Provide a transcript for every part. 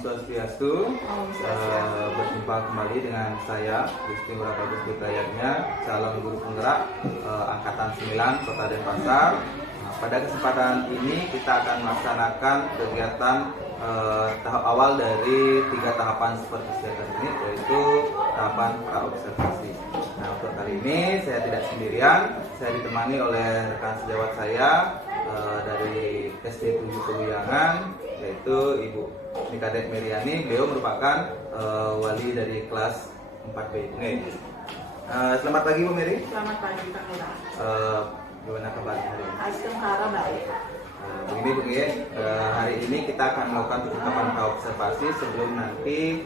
Swastiastu. Berjumpa kembali dengan saya Gusti Ngurah Bagus Hidayatnya, calon guru penggerak angkatan 9 Kota Denpasar. Pada kesempatan ini kita akan melaksanakan kegiatan tahap awal dari 3 tahapan seperti kegiatan ini, yaitu tahapan praobservasi. Nah, untuk kali ini saya tidak sendirian, saya ditemani oleh rekan sejawat saya dari SD 7 Kewiyangan, yaitu Ibu Nikadet Meriani. Beliau merupakan wali dari kelas 4B. Selamat pagi Bu Meri. Selamat pagi Pak Ngurah. Gimana kabarnya hari ini? Alhamdulillah baik. Begini Bu, hari ini kita akan melakukan tahapan praobservasi sebelum nanti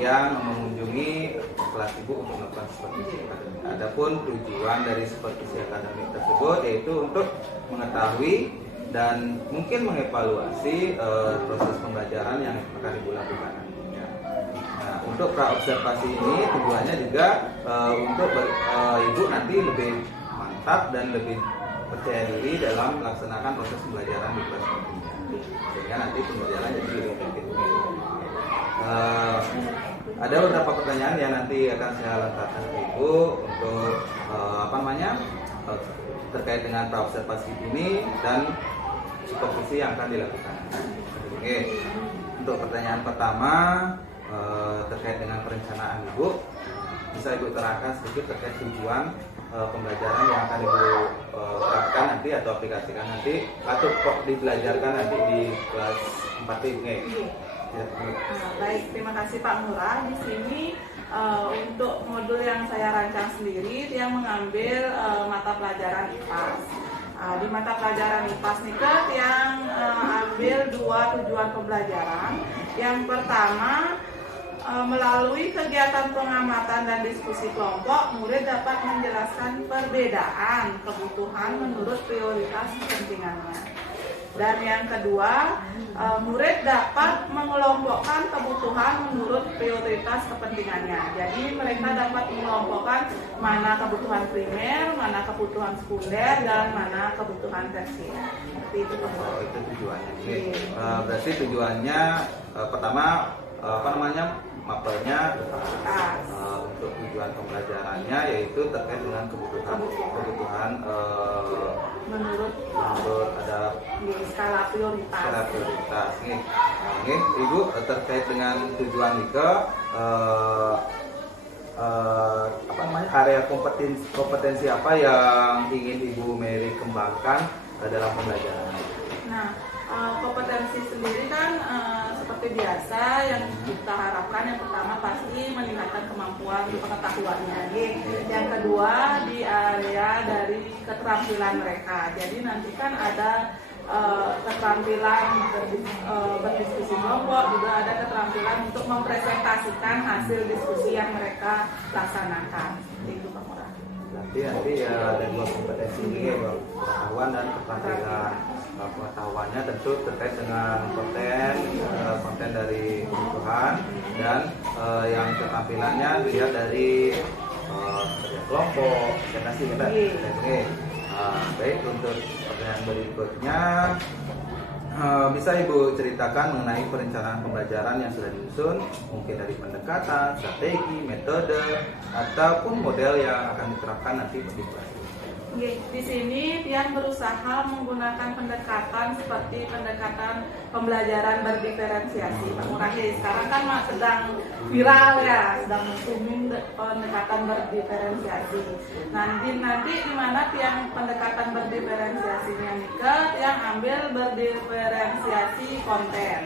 yang mengunjungi kelas Ibu untuk melakukan supervisi akademik. Adapun tujuan dari supervisi akademik tersebut yaitu untuk mengetahui dan mungkin mengevaluasi proses pembelajaran yang akan Ibu lakukan nantinya. Nah, untuk praobservasi ini tujuannya juga untuk Ibu nanti lebih mantap dan lebih percaya diri dalam melaksanakan proses pembelajaran di kelas nantinya, sehingga nanti pembelajaran jadi lebih efektif. Ada beberapa pertanyaan yang nanti akan saya lontarkan ke Ibu untuk terkait dengan praobservasi ini dan supervisi yang akan dilakukan. Oke, untuk pertanyaan pertama terkait dengan perencanaan Ibu, bisa Ibu terangkan sedikit terkait tujuan pembelajaran yang akan Ibu terapkan nanti atau aplikasikan nanti atau kok dibelajarkan nanti di kelas 4 ini. Baik, terima kasih Pak Ngurah. Di sini untuk modul yang saya rancang sendiri yang mengambil mata pelajaran IPAS. Di mata pelajaran IPAS nih yang ambil 2 tujuan pembelajaran. Yang pertama, melalui kegiatan pengamatan dan diskusi kelompok, murid dapat menjelaskan perbedaan kebutuhan menurut prioritas kepentingannya. Dan yang kedua, murid dapat mengelompokkan kebutuhan menurut prioritas kepentingannya. Jadi mereka dapat mengelompokkan mana kebutuhan primer, mana kebutuhan sekunder, dan mana kebutuhan tersier. Seperti itu. Itu tujuannya. Berarti tujuannya pertama mapelnya untuk tujuan pembelajarannya yaitu terkait dengan kebutuhan menurut ada skala prioritas. Ibu terkait dengan tujuan area kompetensi apa yang ingin Ibu Meri kembangkan dalam pembelajaran? Nah, kompetensi sendiri kan seperti biasa yang kita harapkan yang pertama pasti meningkatkan kemampuan pengetahuannya. Yang kedua di area dari keterampilan mereka. Jadi nanti kan ada keterampilan berdiskusi kelompok, juga ada keterampilan untuk mempresentasikan hasil diskusi yang mereka laksanakan. Itu Pak Ngurah. Berarti nanti ada 2 kompetensi ini ya, pengetahuan dan keterampilan. Pengetahuannya tentu terkait dengan konten dari kebutuhan, dan yang keterampilannya dilihat dari kelompok, presentasi kita. Baik, untuk pertanyaan berikutnya, bisa Ibu ceritakan mengenai perencanaan pembelajaran yang sudah disusun, mungkin dari pendekatan, strategi, metode, ataupun model yang akan diterapkan nanti di kelas. Di sini Tian berusaha menggunakan pendekatan seperti pendekatan pembelajaran berdiferensiasi. Pak Ngurah, sekarang kan sedang viral ya, sedang booming pendekatan berdiferensiasi. Nanti di mana Tian pendekatan berdiferensiasinya yang ambil berdiferensiasi konten.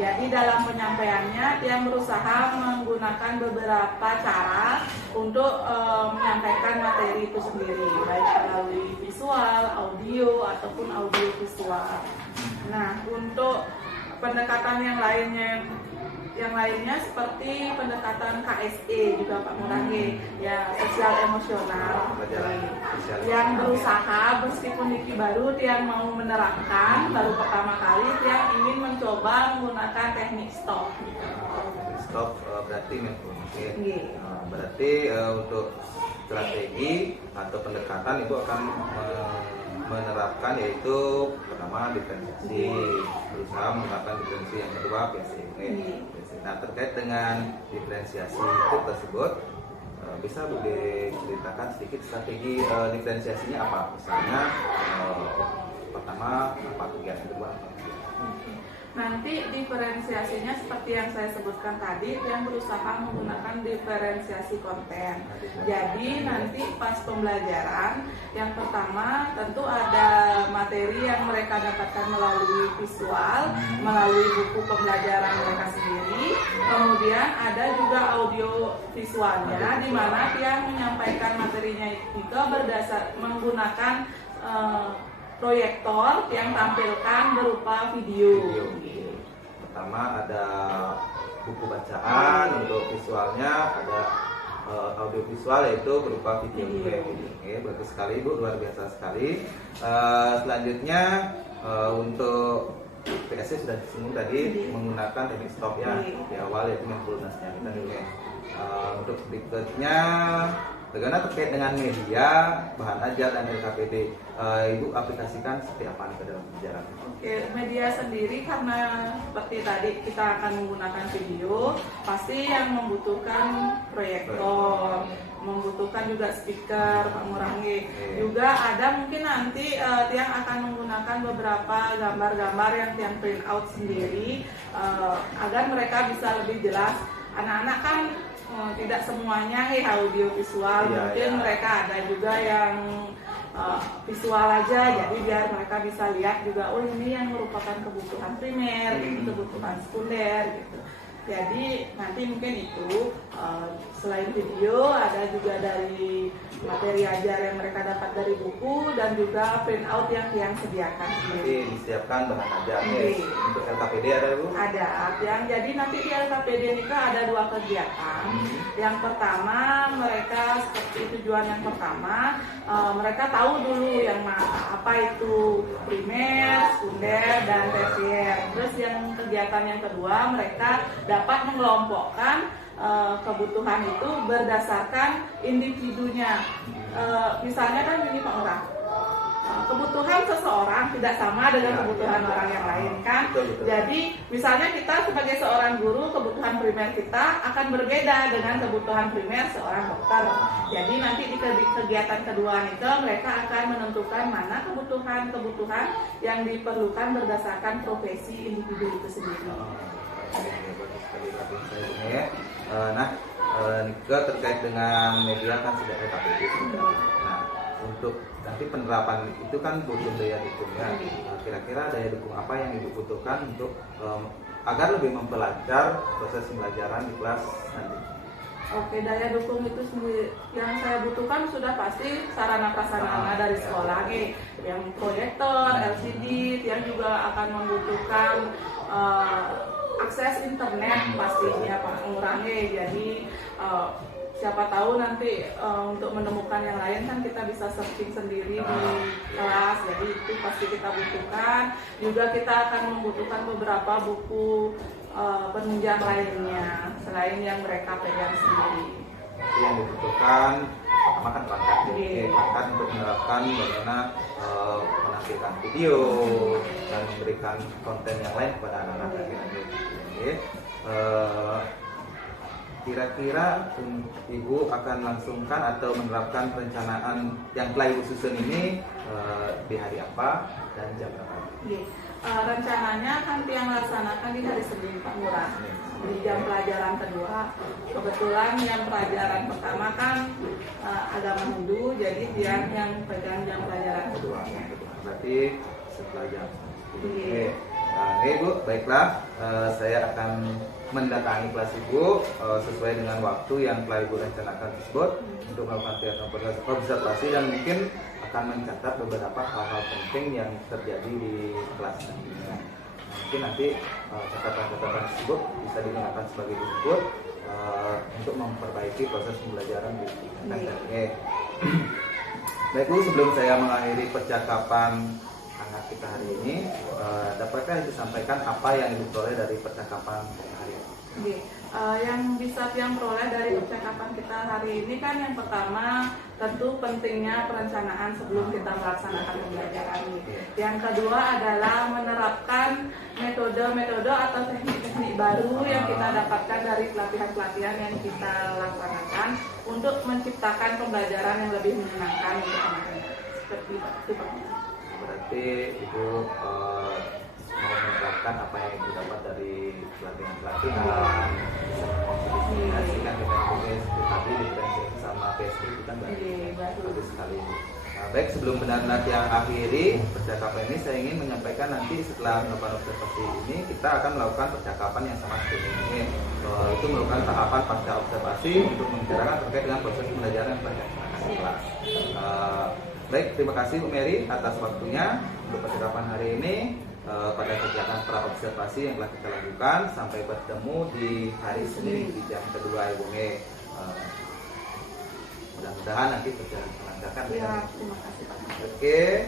Jadi dalam penyampaiannya Tian berusaha menggunakan beberapa cara untuk menyampaikan materi itu sendiri, baik melalui visual, audio, ataupun audio visual. Nah, untuk pendekatan yang lainnya seperti pendekatan KSE juga Pak Ngurah, ya sosial emosional, yang berusaha meskipun Niki baru yang mau menerapkan baru pertama kali yang ingin mencoba menggunakan teknik stop. Stop berarti berarti untuk strategi atau pendekatan Ibu akan menerapkan yaitu pertama diferensiasi, berusaha menerapkan diferensiasi, yang kedua PSE. Nah, terkait dengan diferensiasi itu tersebut, bisa Bu diceritakan sedikit strategi diferensiasinya apa? Misalnya pertama apa, kegiatan kedua apa? Nanti diferensiasinya seperti yang saya sebutkan tadi, yang berusaha menggunakan diferensiasi konten. Jadi nanti pas pembelajaran, yang pertama tentu ada materi yang mereka dapatkan melalui visual, melalui buku pembelajaran mereka sendiri. Kemudian ada juga audio visualnya, di mana dia menyampaikan materinya itu berdasar menggunakan proyektor yang tampilkan berupa video. Pertama ada buku bacaan, untuk visualnya ada audio visual yaitu berupa video. Oke, bagus sekali Bu, luar biasa sekali. Selanjutnya untuk PSC sudah disinggung tadi, menggunakan teknik stop ya di awal, yaitu mindfulness-nya kita dulu. Untuk berikutnya bagaimana terkait dengan media, bahan ajar dan LKPD, Ibu aplikasikan seperti apa ke dalam pelajaran? Oke, media sendiri karena seperti tadi kita akan menggunakan video, pasti yang membutuhkan proyektor, membutuhkan juga speaker, mengurangi. Juga ada mungkin nanti yang akan menggunakan beberapa gambar-gambar yang print out sendiri, agar mereka bisa lebih jelas. Anak-anak kan tidak semuanya audio visual, mungkin mereka ada juga yang visual aja, jadi biar mereka bisa lihat juga, oh ini yang merupakan kebutuhan primer, ini kebutuhan sekunder gitu. Jadi nanti mungkin itu selain video ada juga dari materi ajar yang mereka dapat dari buku dan juga print out yang sediakan. Jadi disiapkan bahan ajar. Untuk LKPD ada Bu? Ada. Jadi nanti di LKPD ini ada 2 kegiatan. Yang pertama mereka seperti tujuan yang pertama, mereka tahu dulu yang apa itu primer, sekunder dan tersier. Terus yang kegiatan yang kedua mereka dapat mengelompokkan kebutuhan itu berdasarkan individunya. Misalnya kan ini Pak Murah, kebutuhan seseorang tidak sama dengan kebutuhan orang yang lain kan. Jadi misalnya kita sebagai seorang guru, kebutuhan primer kita akan berbeda dengan kebutuhan primer seorang dokter. Jadi nanti di kegiatan kedua itu mereka akan menentukan mana kebutuhan yang diperlukan berdasarkan profesi individu itu sendiri. Nah, terkait dengan media kan sudah ada KPD. Nah, untuk nanti penerapan itu kan butuh daya dukungnya. Kira-kira daya dukung apa yang Ibu butuhkan untuk agar lebih memperlancar proses pembelajaran di kelas nanti? Oke, daya dukung itu sendiri yang saya butuhkan sudah pasti sarana prasarana dari sekolah nih, yang proyektor, LCD, yang juga akan membutuhkan akses internet pastinya Pak Ngurangi. Jadi siapa tahu nanti untuk menemukan yang lain kan kita bisa searching sendiri di kelas, jadi itu pasti kita butuhkan. Juga kita akan membutuhkan beberapa buku penunjang lainnya selain yang mereka pegang sendiri. Yang dibutuhkan pertama kan perangkat, perangkat untuk menerapkan bagaimana menampilkan video dan memberikan konten yang lain kepada anak-anak. Kira-kira Ibu akan langsungkan atau menerapkan perencanaan yang telah Ibu susun ini di hari apa dan jam berapa? Rencananya kan yang laksanakan di hari Senin Pak Murah, di jam pelajaran kedua. Kebetulan yang pelajaran pertama kan agama Hindu, jadi dia yang pegang jam pelajaran kedua. Berarti setelah jam. Oke. Nah, Bu, baiklah, saya akan mendatangi kelas Ibu sesuai dengan waktu yang telah Ibu rencanakan tersebut untuk melakukan kegiatan observasi dan mungkin akan mencatat beberapa hal-hal penting yang terjadi di kelas nantinya. Mungkin nanti catatan-catatan tersebut bisa digunakan sebagai input untuk memperbaiki proses pembelajaran di kelas. Baik Bu, sebelum saya mengakhiri percakapan hangat kita hari ini, dapatkah disampaikan apa yang Ibu peroleh dari percakapan hari ini? Yang bisa Tiang peroleh dari percakapan kita hari ini kan yang pertama tentu pentingnya perencanaan sebelum kita melaksanakan pembelajaran. Yang kedua adalah menerapkan metode-metode atau teknik-teknik baru yang kita dapatkan dari pelatihan-pelatihan yang kita laksanakan untuk menciptakan pembelajaran yang lebih menyenangkan untuk anak-anak. Seperti itu Pak. Berarti Ibu mau menerapkan apa yang Ibu dapat dari pelatihan-pelatihan, bisa mengkomunikasikan dengan tugas tadi diferensiasi sama PSI itu kan bagus sekali. Nah, baik, sebelum benar-benar yang akhiri percakapan ini, saya ingin menyampaikan nanti setelah melakukan observasi ini kita akan melakukan percakapan yang sama seperti ini. Itu merupakan tahapan pasca observasi untuk membicarakan terkait dengan proses pembelajaran yang dilaksanakan di kelas. Baik, terima kasih Bu Mary atas waktunya untuk percakapan hari ini. Pada kegiatan pra observasi yang telah kita lakukan, sampai bertemu di hari Senin di jam kedua Ibu Mary. Mudah-mudahan nanti berjalan melancarkan. Ya, terima kasih Pak. Oke,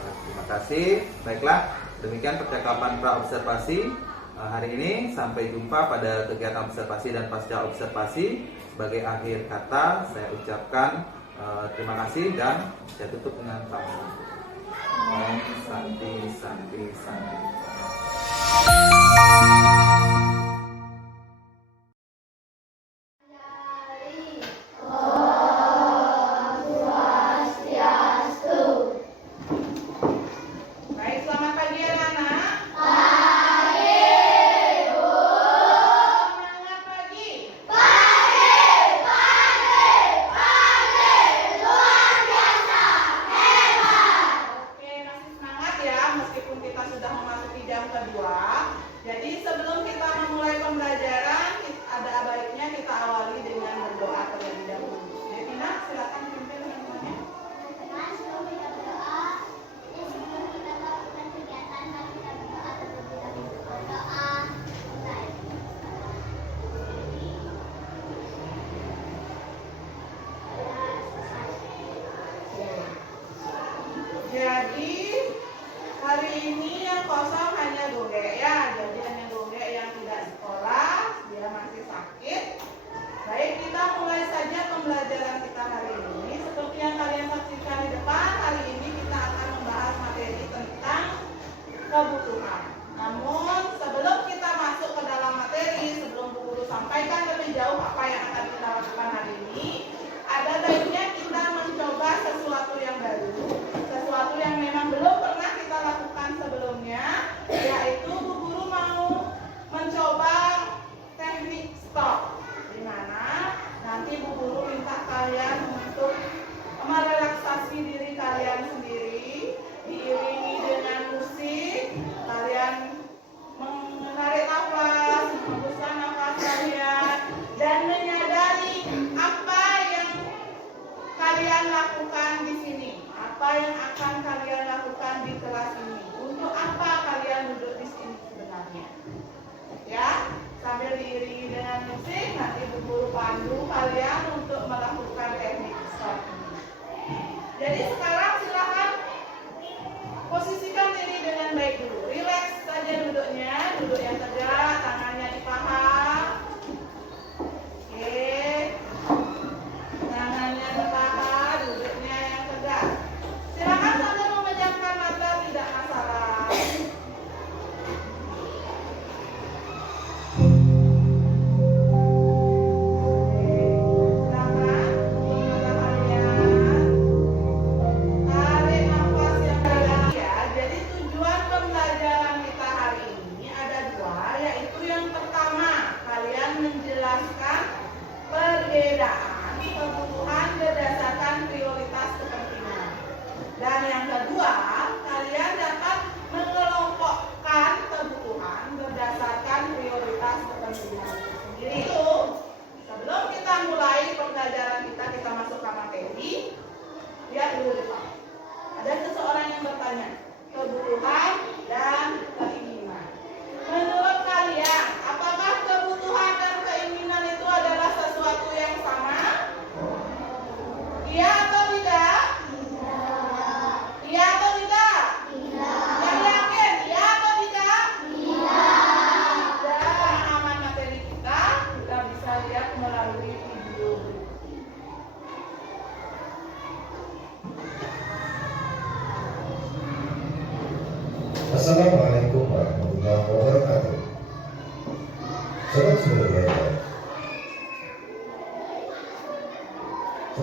terima kasih. Baiklah, demikian percakapan pra observasi hari ini. Sampai jumpa pada kegiatan observasi dan pasca observasi. Sebagai akhir kata saya ucapkan terima kasih dan saya tutup dengan pamit. Om Santi Santi Santi. Baik, selamat pagi anak-anak. Semangat pagi. Oke, masih semangat ya meskipun kita sudah memasuki jam kedua. Jadi sebelum kita memulai pembelajaran, ada baiknya kita awali dengan berdoa terlebih dahulu. Devina, silakan pimpin semuanya. Jadi hari ini yang kosong hanya Gogek ya. Jadi hanya Gogek yang tidak sekolah, dia masih sakit. Baik, kita mulai saja pembelajaran kita hari ini. Seperti yang kalian saksikan di depan, hari ini kita akan membahas materi tentang kebutuhan. Namun sebelum kita masuk ke dalam materi, sebelum Bu Guru sampaikan lebih jauh apa yang akan kita lakukan hari ini, ada baiknya kita mencoba sesuatu yang baru, sesuatu yang memang belum pernah kita lakukan sebelumnya, yaitu Bu Guru mau mencoba teknik stop, di mana nanti Bu Guru minta kalian untuk merelaksasi diri kalian sendiri, diiringi dengan musik, kalian menarik nafas, menghembuskan nafas kalian, dan menyadari apa yang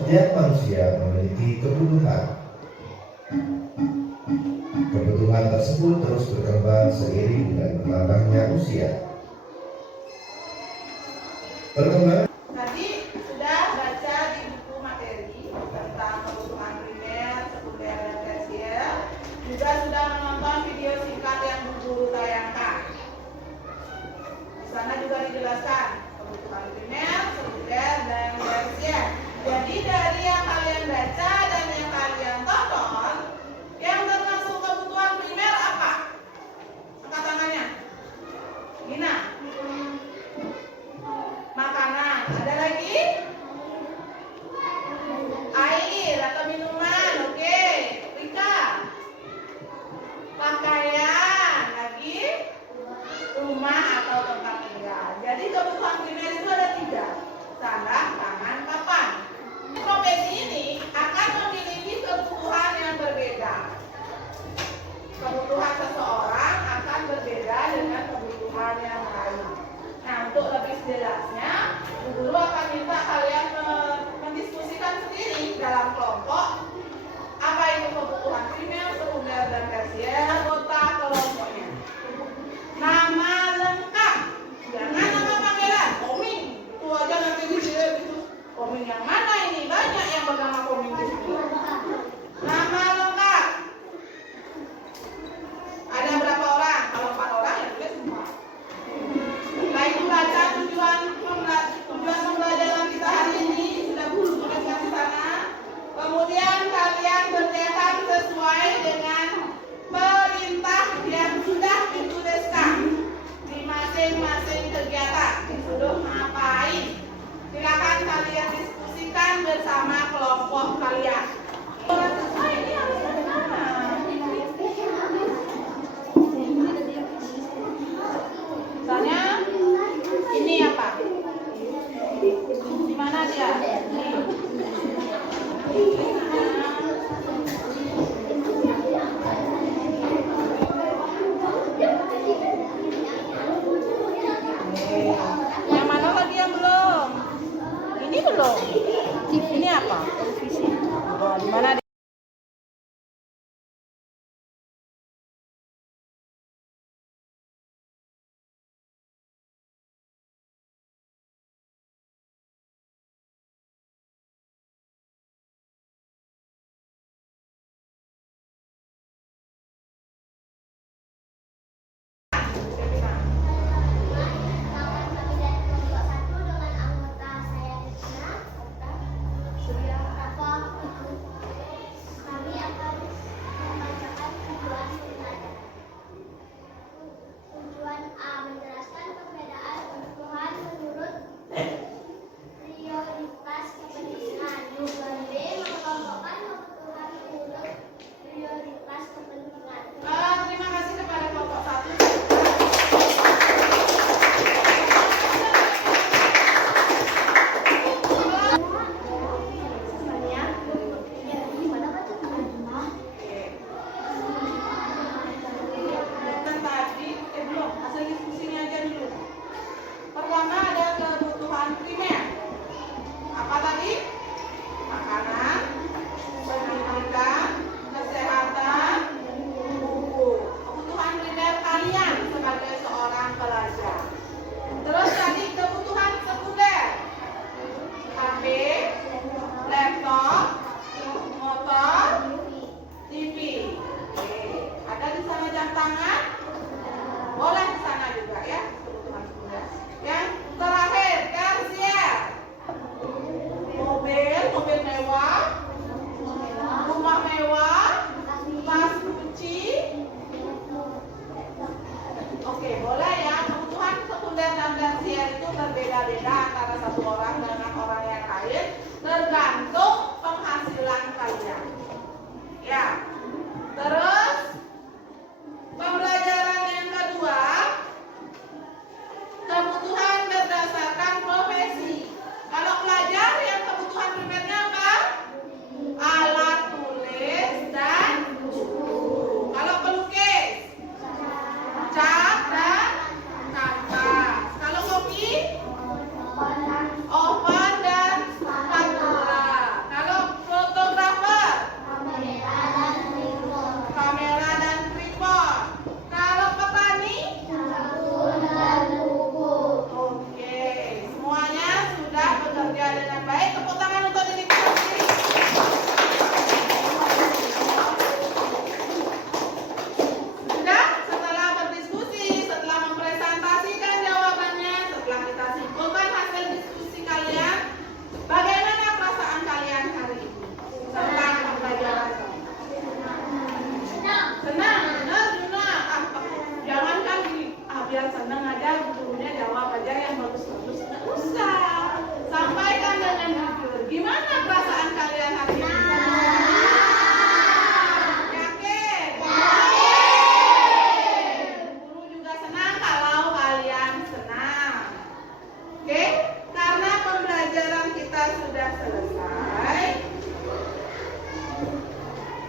Setiap manusia memiliki kebutuhan. Kebutuhan tersebut terus berkembang seiring dengan bertambahnya usia. Perkembangan Tadi sudah baca di buku materi tentang kebutuhan primer, sekunder, dan tersier. Juga sudah menonton video singkat yang Bu Guru tayangkan. Di sana juga dijelaskan kebutuhan primer, sekunder, dan tersier. Jadi dari yang kalian baca dan yang kalian tonton, yang termasuk kebutuhan primer apa? Angkat tangannya. Gina. Makanan. Ada lagi? Air atau minuman. Oke. Rika. Pakaian. Lagi? Rumah atau tempat tinggal. Jadi kebutuhan primer itu ada 3. Sandang, pangan, papan. Profesi ini akan memiliki kebutuhan yang berbeda. Kebutuhan seseorang akan berbeda dengan kebutuhan yang lain. Nah, untuk lebih jelasnya, Bu Guru akan minta kalian mendiskusikan sendiri dalam kelompok apa itu kebutuhan primer, sekunder, dan tersier, anggota kelompoknya. Nama lengkap, jangan nama panggilan. Koming, itu aja nanti dilihat itu. Koming yang mana ini? Banyak yang bernama Koming di sini. Nama lengkap. Ada berapa orang? Kalau 4 orang ya tulis semua. Setelah itu baca tujuan pembelajaran kita hari ini, sudah Bu tuliskan di sana. Kemudian kalian bertekad sesuai dengan perintah yang sudah dituliskan di masing-masing kegiatan. Disuruh ngapain? Silakan kalian diskusikan bersama kelompok kalian. Ini harus dari mana? Misalnya ini apa? Di mana dia? Yang mana lagi yang belum? Ini belum. Ini apa? Televisi. Oh, di mana? Terima kasih kepada kelompok 1. Hasil diskusinya aja dulu. Pertama ada kebutuhan primer. Apa tadi? Makanan, pendidikan, kesehatan, buku. Kebutuhan primer kalian sebagai seorang pelajar. Terus tadi kebutuhan sekunder. HP, laptop, motor, TV. Oke. Ada di sana jam tangan? Boleh di sana juga ya, kebutuhan sekunder. Yang terakhir, tersier. Mobil mewah, rumah mewah, tas cuci. Oke, boleh ya. Kebutuhan sekunder dan tersier itu berbeda-beda antara satu orang dengan orang yang lain, tergantung penghasilan kalian. Ya. Terus pembelajaran yang kedua, kebutuhan berdasarkan profesi. Kalau pelajar yang kebutuhan primernya apa? Alat tulis dan buku. Kalau pelukis, cat dan kanvas. Kalau kopi, oven dan spatula. kalian senang aja, gurunya jawab aja yang bagus-bagus. Nggak usah. Sampaikan dengan jujur. Gimana perasaan kalian hari ini? Yakin? Guru juga senang kalau kalian senang. Oke? Karena pembelajaran kita sudah selesai.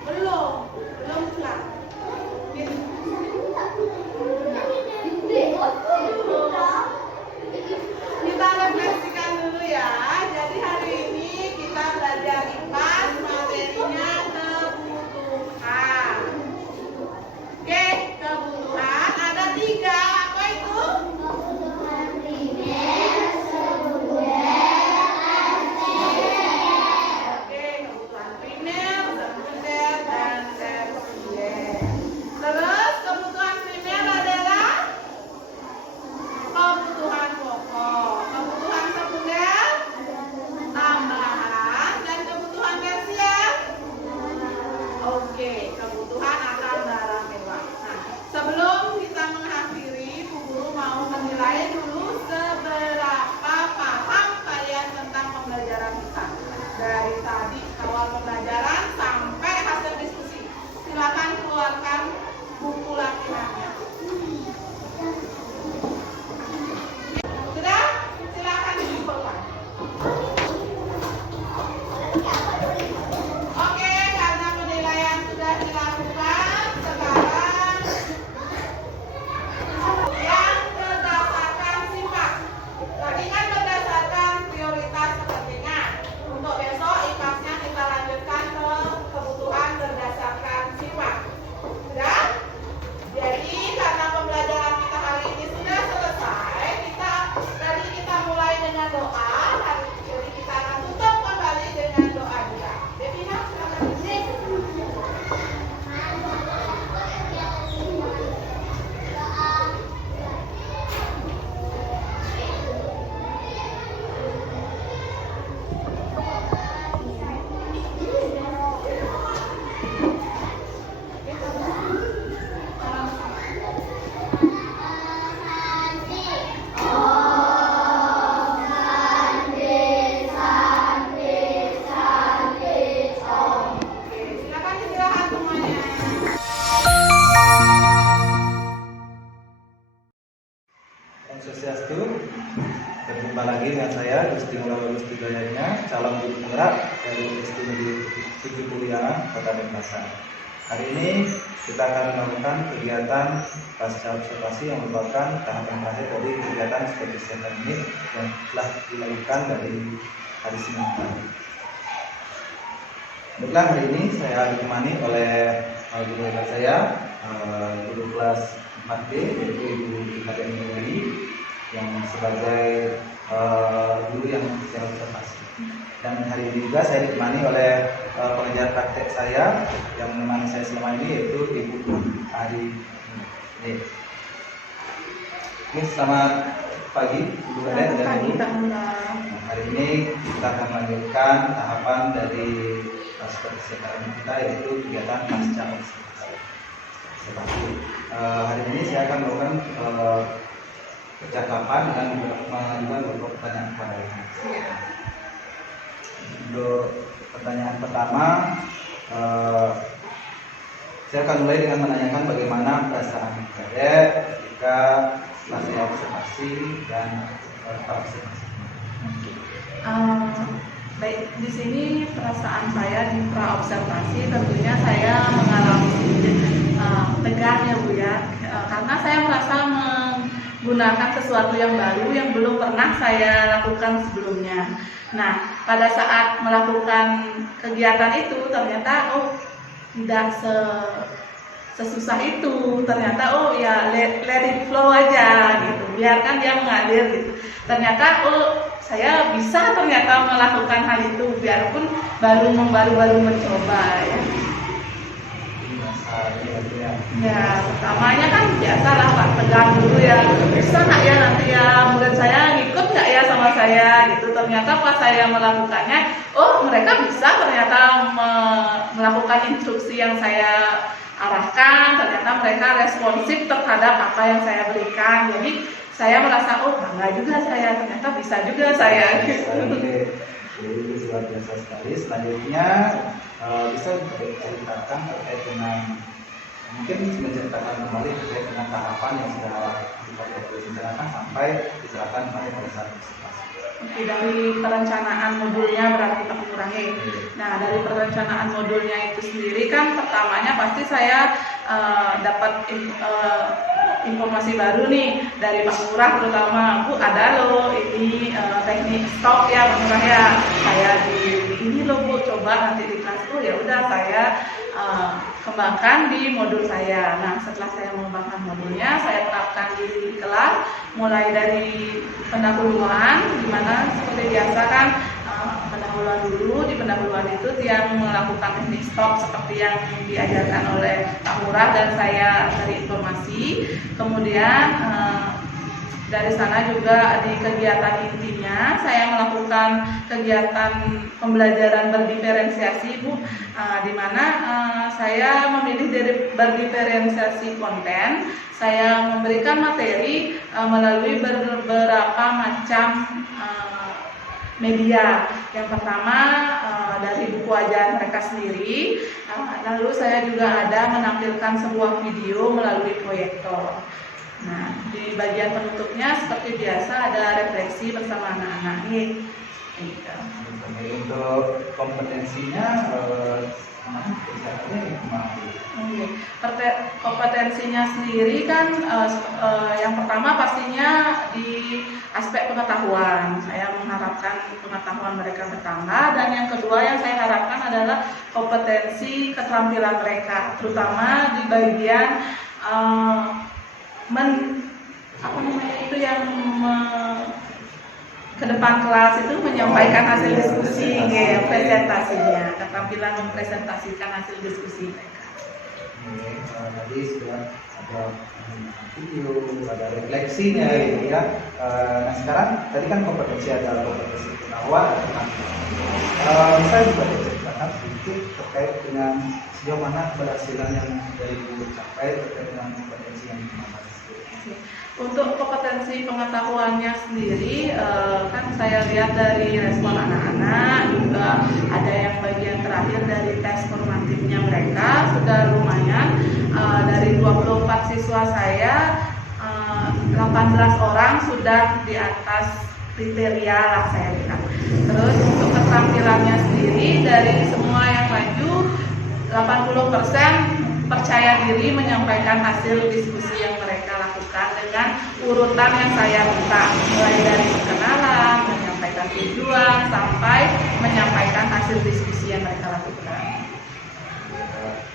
Belum pulang. Kita refleksikan dulu ya. Jadi hari ini kita belajar IPA, materinya kebutuhan. Oke, kebutuhan ada 3. Apa itu? Kebutuhan primer, sekunder, tersier. Oke, kebutuhan primer, sekunder, dan tersier. Terus kebutuhan primer adalah kebutuhan pokok. Kebutuhan sekunder tambahan, dan kebutuhan tersier. Oke, kebutuhan akan barang mewah. Nah, sebelum kita mengakhiri, Bu Guru mau menilai dulu seberapa paham kalian tentang pembelajaran kita. Dari tadi awal pembelajaran sampai hasil diskusi. Silakan keluarkan buku latihannya. Sudah? Silakan dikumpulkan. Oke, karena penilaian sudah dilakukan, sekarang yang berdasarkan sifat. Tadi kan berdasarkan prioritas kepentingan. Untuk besok IPAS-nya kita lanjutkan ke kebutuhan berdasarkan sifat. Sudah? Jadi karena pembelajaran kita hari ini sudah selesai, kita mulai dengan doa. Jadi kita akan tutup kembali dengan doa juga. Devina, silakan. Oke, silakan istirahat semuanya. Om Swastiastu. Berjumpa lagi dengan saya Gusti Ngurah Gayatnya, calon guru penggerak dari SD Negeri 7 Kuliahan, Kota Denpasar. Hari ini kita akan melakukan kegiatan pasca observasi yang merupakan tahapan terakhir dari kegiatan seperti kesehatan ini yang telah dilakukan dari hari Senin tadi. Baiklah, hari ini saya ditemani oleh guru hebat saya, guru kelas 4B, yaitu Ibu Kaden Meli, yang sebagai guru yang sedang observasi. Dan hari ini juga saya ditemani oleh pengajar praktek saya yang menemani saya selama ini, yaitu Ibu Ari. Oke, selamat pagi Ibu Kaden dan Ibu. Nah, hari ini kita akan melanjutkan tahapan dari seperti kesehatan kita, yaitu kegiatan pasca observasi. Hari ini saya akan melakukan percakapan dan mengajukan beberapa pertanyaan kepada Ibu. Untuk pertanyaan pertama, saya akan mulai dengan menanyakan bagaimana perasaan Kadek ketika setelah saya observasi dan observasi. Baik, di sini perasaan saya di pra-observasi tentunya saya mengalami tegang ya Bu ya, karena saya merasa menggunakan sesuatu yang baru yang belum pernah saya lakukan sebelumnya. Nah, pada saat melakukan kegiatan itu ternyata tidak sesusah itu, ternyata ya let it flow aja gitu, biarkan dia mengalir gitu. Ternyata saya bisa ternyata melakukan hal itu biarpun baru mencoba ya. Ya, pertamanya kan biasalah Pak, tegang dulu ya. Bisa nggak ya nanti ya murid saya ngikut nggak ya sama saya gitu. Ternyata pas saya melakukannya, mereka bisa ternyata melakukan instruksi yang saya arahkan, ternyata mereka responsif terhadap apa yang saya berikan. Jadi saya merasa, oh bangga juga saya, ternyata bisa juga saya. Oke, jadi luar biasa sekali. Selanjutnya bisa diceritakan terkait dengan mungkin menceritakan kembali terkait dengan tahapan yang sudah dilakukan sampai diserahkan kembali pada saat presentasi. Oke, dari perencanaan modulnya berarti Pak Mengurangi. Nah, dari perencanaan modulnya itu sendiri kan pertamanya pasti saya dapat informasi baru nih dari Pak Lurah terutama, Bu ada loh ini teknik stok ya Pak Lurah ya. Saya di ini loh Bu, coba nanti di kelas tuh ya udah saya kembangkan di modul saya. Nah, setelah saya mengembangkan modulnya, saya terapkan di kelas mulai dari pendahuluan, dimana seperti biasa kan pendahuluan dulu. Di pendahuluan itu yang melakukan teknik stok seperti yang diajarkan oleh Pak Murah dan saya dari informasi. Kemudian dari sana juga di kegiatan intinya saya melakukan kegiatan pembelajaran berdiferensiasi Bu, di mana saya memilih dari berdiferensiasi konten. Saya memberikan materi melalui beberapa macam media. Yang pertama dari buku ajaran mereka sendiri, lalu saya juga ada menampilkan sebuah video melalui proyektor. Nah, di bagian penutupnya seperti biasa ada refleksi bersama anak-anak ini. Untuk kompetensinya kompetensinya sendiri kan yang pertama pastinya di aspek pengetahuan. Saya mengharapkan pengetahuan mereka bertambah, dan yang kedua yang saya harapkan adalah kompetensi keterampilan mereka, terutama di bagian ke depan kelas itu menyampaikan hasil diskusi, presentasinya, keterampilan mempresentasikan hasil diskusi mereka. Tadi sudah ada video, ada refleksinya gitu ya. Nah sekarang tadi kan kompetensi adalah kompetensi pengetahuan. Bisa juga diceritakan sedikit terkait dengan sejauh mana keberhasilan yang dari guru capai terkait dengan kompetensi yang dimaksud. Untuk kompetensi pengetahuannya sendiri, kan saya lihat dari respon anak-anak, juga ada yang bagian terakhir dari tes formatifnya mereka sudah lumayan. Dari 24 siswa saya, 18 orang sudah di atas kriteria lah saya lihat. Terus untuk keterampilannya sendiri, dari semua yang maju 80% percaya diri menyampaikan hasil diskusi yang mereka lakukan dengan urutan yang saya minta, mulai dari perkenalan, menyampaikan tujuan, sampai menyampaikan hasil diskusi yang mereka lakukan.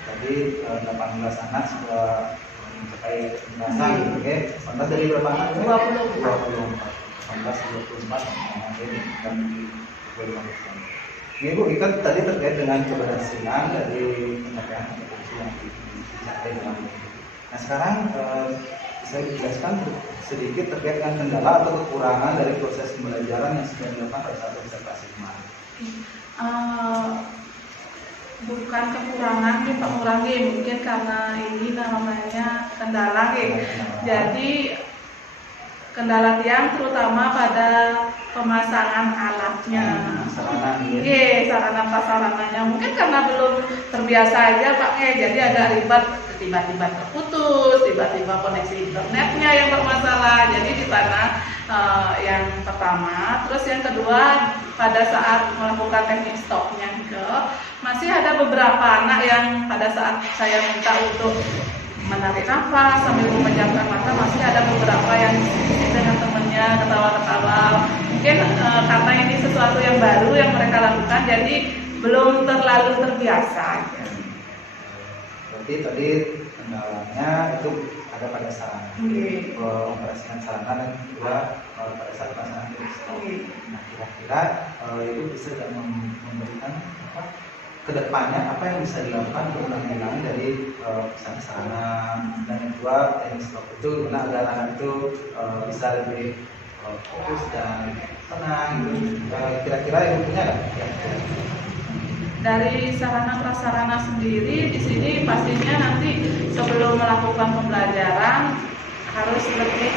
Tadi 18 anak sudah mencapai pembahasan, oke? Kontak dari berapa anak? 24. 18, 24, dan 25. Ini Bu, ikan tadi terkait dengan keberhasilan dari pencapaian kompetensi yang dicapai dalam ini. Nah sekarang saya dijelaskan sedikit terkait dengan kendala atau kekurangan dari proses pembelajaran yang sudah dilakukan pada saat presentasi kemarin. Bukan kekurangan nih Pak Murangi, mungkin karena ini namanya kendala nih. Jadi kendala tiang terutama pada pemasangan alatnya. Sarana prasarananya mungkin karena belum terbiasa aja Pak, jadi agak ribet, tiba-tiba terputus, tiba-tiba koneksi internetnya yang bermasalah. Jadi di sana yang pertama. Terus yang kedua, pada saat melakukan teknik stoknya masih ada beberapa anak yang pada saat saya minta untuk menarik nafas sambil memejamkan mata, masih ada beberapa yang dengan temannya ketawa-ketawa. Mungkin karena ini sesuatu yang baru yang mereka lakukan, jadi belum terlalu terbiasa. Berarti tadi kendalanya itu ada pada sarana, operasikan sarana, dan juga pada saat pelaksanaan teknik stok. Nah kira-kira itu bisa memberikan kedepannya apa yang bisa dilakukan pengembangan dari misalnya sarana, dan yang kedua teknik stok itu gimana agar anak itu bisa lebih fokus dan tenang gitu. Kira-kira yang punya nggak? dari sarana prasarana sendiri di sini pastinya nanti sebelum melakukan pembelajaran harus lebih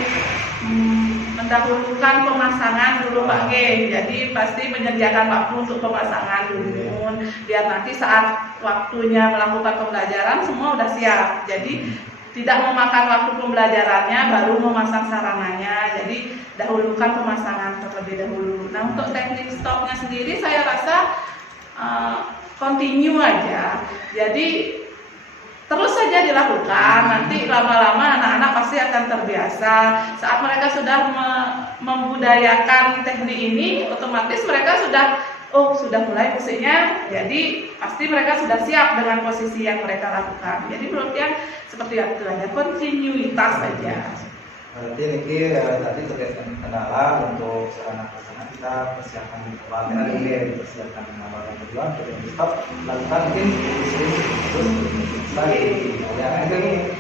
mendahulukan pemasangan dulu Pak G. Jadi pasti menyediakan waktu untuk pemasangan dulu, biar nanti saat waktunya melakukan pembelajaran semua udah siap. Jadi tidak memakan waktu pembelajarannya baru memasang sarananya. Jadi dahulukan pemasangan terlebih dahulu. Nah, untuk teknik stopnya sendiri saya rasa continue aja. Jadi terus saja dilakukan. Nanti lama-lama anak-anak pasti akan terbiasa. Saat mereka sudah membudayakan teknik ini, otomatis mereka sudah mulai musiknya. Jadi pasti mereka sudah siap dengan posisi yang mereka lakukan. Jadi menurut yang seperti itu aja, kontinuitas saja. Berarti ini tadi terkait dengan kendala untuk sarana prasarana kita persiapkan di awal, dipersiapkan di awal yang kedua, kemudian di stop, lakukan mungkin terus ya ini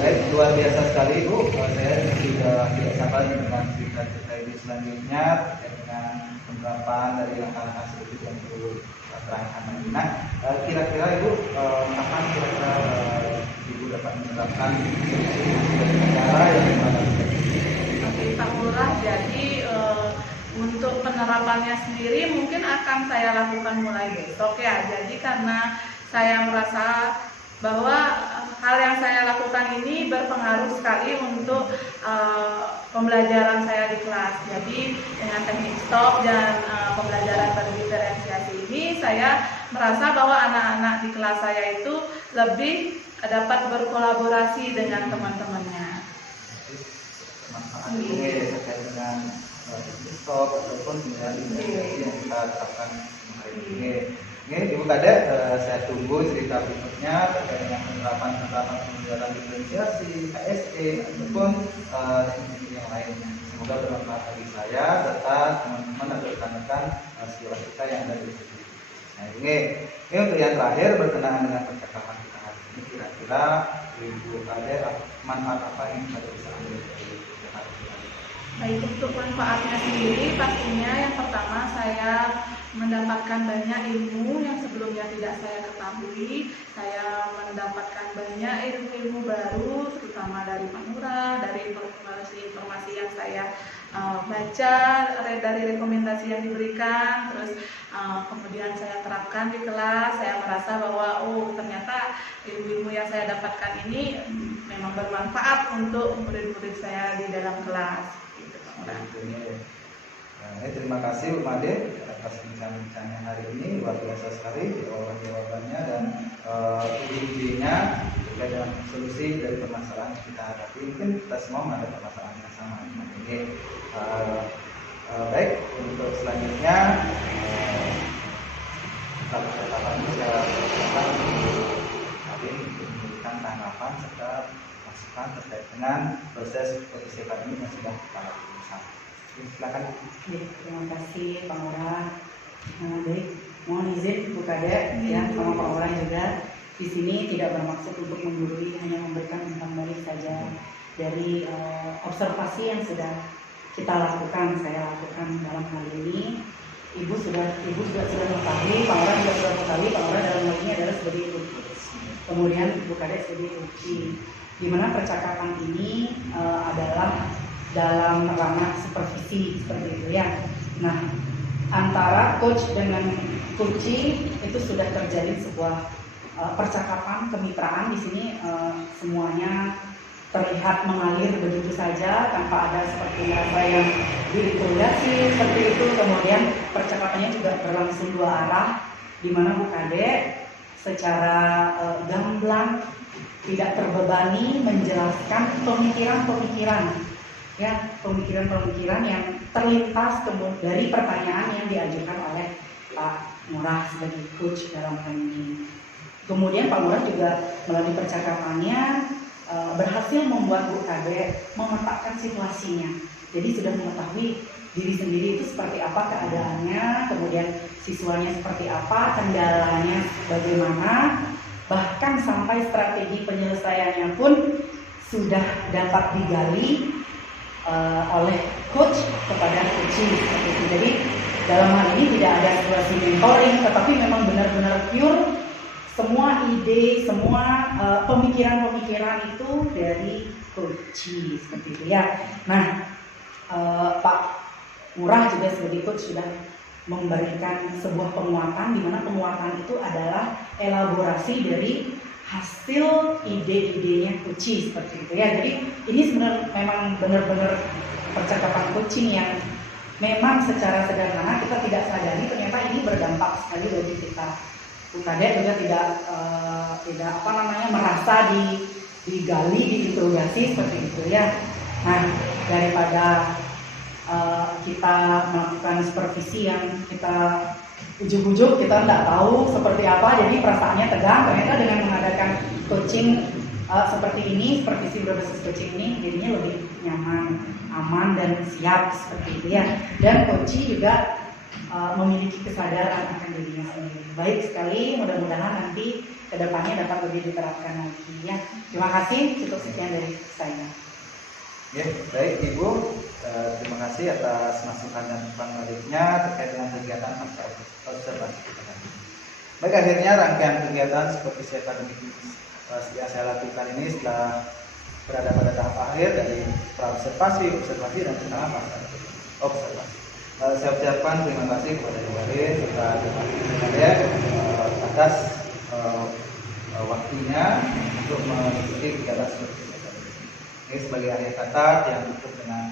baik, luar biasa sekali Bu. Saya juga tidak sabar dengan cerita-cerita ini selanjutnya terkait dengan penerapan dari langkah-langkah seperti yang perlu terangkan. Nah, kira-kira Ibu kapan kira-kira Ibu dapat menerapkan cara yang mana? Oke, Pak Lurah, jadi untuk penerapannya sendiri mungkin akan saya lakukan mulai besok ya. Jadi karena saya merasa bahwa hal yang saya lakukan ini berpengaruh sekali untuk pembelajaran saya di kelas. Jadi dengan teknik stop dan pembelajaran berdiferensiasi ini, saya merasa bahwa anak-anak di kelas saya itu lebih dapat berkolaborasi dengan teman-temannya. Manfaat ini terkait dengan teknik stop ataupun dengan yang kita terapkan hari ini. Ini Ibu Kadek, saya tunggu cerita berikutnya terkait dengan penerapan pembelajaran diferensiasi, KSE ataupun teknik yang lainnya. Semoga bermanfaat bagi saya serta teman-teman atau rekan-rekan siswa kita yang ada di sini. Nah, ini untuk yang terakhir berkenaan dengan percakapan kita hari ini, kira-kira Ibu Kadek manfaat apa yang kita bisa ambil dari percakapan kita? Baik, untuk manfaatnya sendiri pastinya yang pertama saya mendapatkan banyak ilmu yang sebelumnya tidak saya ketahui. Saya mendapatkan banyak ilmu-ilmu baru, terutama dari Pak Nurah, dari informasi yang saya baca, dari rekomendasi yang diberikan, terus kemudian saya terapkan di kelas. Saya merasa bahwa ternyata ilmu-ilmu yang saya dapatkan ini memang bermanfaat untuk murid-murid saya di dalam kelas. Gitu, Pak Nurah. Terima kasih Bu Made atas bincang-bincangnya hari ini, luar biasa sekali jawaban-jawabannya dan ide-idenya terkait dengan solusi dari permasalahan yang kita hadapi. Mungkin kita semua ada permasalahan yang sama. Ini baik, untuk selanjutnya percakapan ini saya persilakan Adin untuk memberikan tanggapan serta masukan terkait dengan proses persiapan ini yang sudah kita lakukan bersama. Silakan. Terima kasih Pak Lurah. Baik, mohon izin Bu Kadek ya, sama Pak Lurah juga. Di sini tidak bermaksud untuk menggurui, hanya memberikan umpan balik saja dari observasi yang sudah kita lakukan, saya lakukan dalam hal ini. Ibu sudah mengetahui, Pak Lurah juga sudah mengetahui, Pak Lurah dalam hal ini adalah sebagai ibu. Kemudian Bu Kadek sebagai uji. Di mana percakapan ini adalah dalam ranah supervisi seperti itu ya. Nah, antara coach dengan coachee itu sudah terjadi sebuah percakapan kemitraan. Di sini semuanya terlihat mengalir begitu saja tanpa ada seperti rasa yang diinterogasi seperti itu. Kemudian percakapannya juga berlangsung dua arah, di mana Bu Kadek secara gamblang tidak terbebani menjelaskan pemikiran-pemikiran yang terlintas dari pertanyaan yang diajukan oleh Pak Nurah sebagai coach dalam hal ini. Kemudian Pak Nurah juga melalui percakapannya berhasil membuat Bu Kadek memetakan situasinya. Jadi sudah mengetahui diri sendiri itu seperti apa keadaannya, kemudian siswanya seperti apa, kendalanya bagaimana, bahkan sampai strategi penyelesaiannya pun sudah dapat digali oleh coach kepada coaching seperti itu. Jadi dalam hal ini tidak ada situasi mentoring, tetapi memang benar-benar pure semua ide, semua pemikiran-pemikiran itu dari coaching seperti itu ya. Nah, Pak Ngurah juga sebagai coach sudah memberikan sebuah penguatan, di mana penguatan itu adalah elaborasi dari hasil ide-idenya coaching seperti itu ya. Jadi ini sebenarnya memang benar-benar percakapan coaching yang memang secara sederhana kita tidak sadari ternyata ini berdampak sekali bagi kita. UKD juga tidak merasa digali, diinterogasi seperti itu ya. Nah, daripada kita melakukan supervisi yang kita ujuk-ujuk kita nggak tahu seperti apa, jadi perasaannya tegang. Ternyata dengan mengadakan coaching seperti ini, supervisi berbasis coaching ini, jadinya lebih nyaman, aman dan siap seperti itu ya. Dan coaching juga memiliki kesadaran akan dirinya sendiri. Baik sekali, mudah-mudahan nanti kedepannya dapat lebih diterapkan lagi ya. Terima kasih, cukup sekian dari saya. Ya, baik Ibu, terima kasih atas masukan dan baliknya terkait dengan kegiatan pasca observasi kita tadi. Baik, akhirnya rangkaian kegiatan supervisi akademik yang saya lakukan ini setelah berada pada tahap akhir dari praobservasi, observasi dan sekarang pasca observasi. Saya ucapkan terima kasih kepada Ibu Waris serta atas waktunya untuk mengikuti kegiatan seperti ini. Ini sebagai akhir kata yang tutup dengan